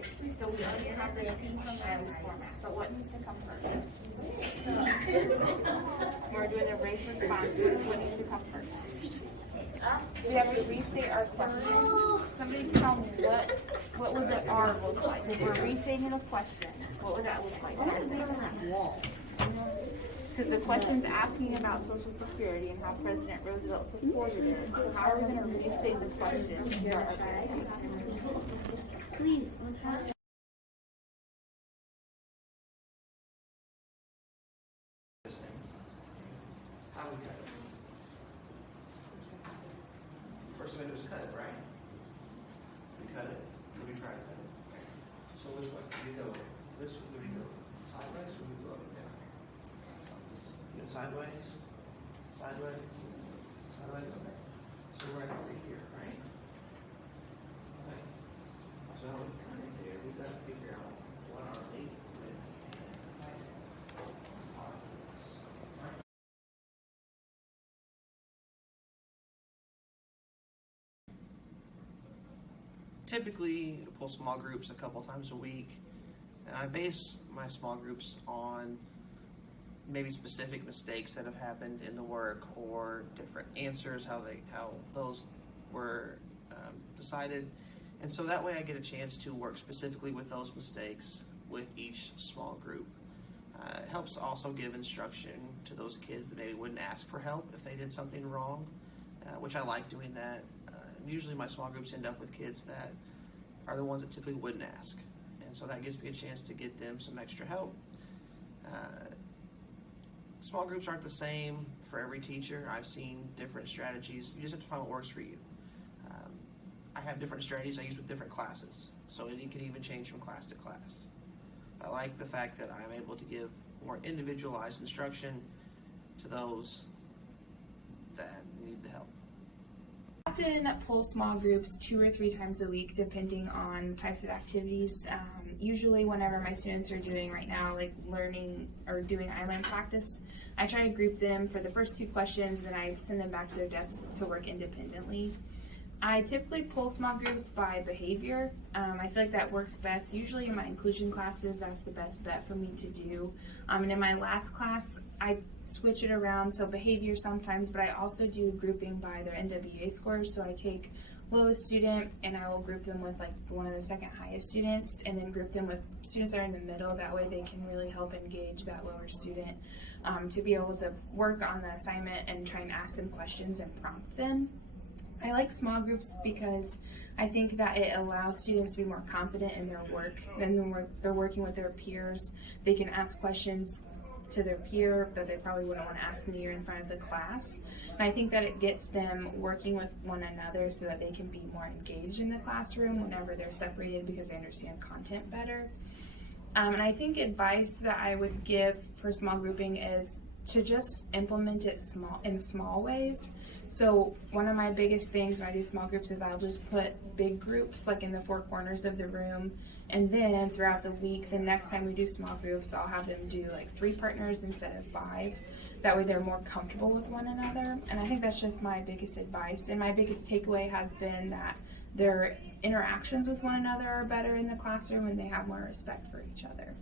Okay, so we already have the C from those format, but what needs to come first? We're doing a race response. What needs to come first? We have to restate our question. Somebody tell me what would the R look like? If we're restating a question, what would that look like? Because the question's asking about Social Security and how President Roosevelt supported it. So how are we going to restate the question? Please. How we cut it? First thing we do is cut it, right? We cut it. Or we try to cut it. So which way? Do we go this way? Do we go sideways or do we go up and down? You go sideways? Sideways? Sideways? Okay. So we're right over here, right? Okay. So right there, we've got to figure out what our length width typically pull small groups a couple times a week, and I base my small groups on maybe specific mistakes that have happened in the work or different answers, how those were decided, and so that way I get a chance to work specifically with those mistakes with each small group. It helps also give instruction to those kids that maybe wouldn't ask for help if they did something wrong, which I like doing that. Usually my small groups end up with kids that are the ones that typically wouldn't ask. And so that gives me a chance to get them some extra help. Small groups aren't the same for every teacher. I've seen different strategies. You just have to find what works for you. I have different strategies I use with different classes. So it can even change from class to class. I like the fact that I'm able to give more individualized instruction to those that need the help. I often pull small groups 2 or 3 times a week depending on types of activities. Usually whenever my students are doing right now, like learning or doing island practice, I try to group them for the first 2 questions, then I send them back to their desks to work independently. I typically pull small groups by behavior. I feel like that works best. Usually in my inclusion classes, that's the best bet for me to do. And in my last class, I switch it around, so behavior sometimes, but I also do grouping by their NWA scores. So I take lowest student and I will group them with like one of the second highest students, and then group them with students that are in the middle. That way they can really help engage that lower student to be able to work on the assignment and try and ask them questions and prompt them. I like small groups because I think that it allows students to be more confident in their work. Then when they're working with their peers, they can ask questions to their peer that they probably wouldn't want to ask me or in front of the class. And I think that it gets them working with one another so that they can be more engaged in the classroom whenever they're separated because they understand content better. And I think advice that I would give for small grouping is to just implement it in small ways. So one of my biggest things when I do small groups is I'll just put big groups like in the 4 corners of the room, and then throughout the week, the next time we do small groups, I'll have them do like 3 partners instead of 5. That way they're more comfortable with one another. And I think that's just my biggest advice. And my biggest takeaway has been that their interactions with one another are better in the classroom and they have more respect for each other.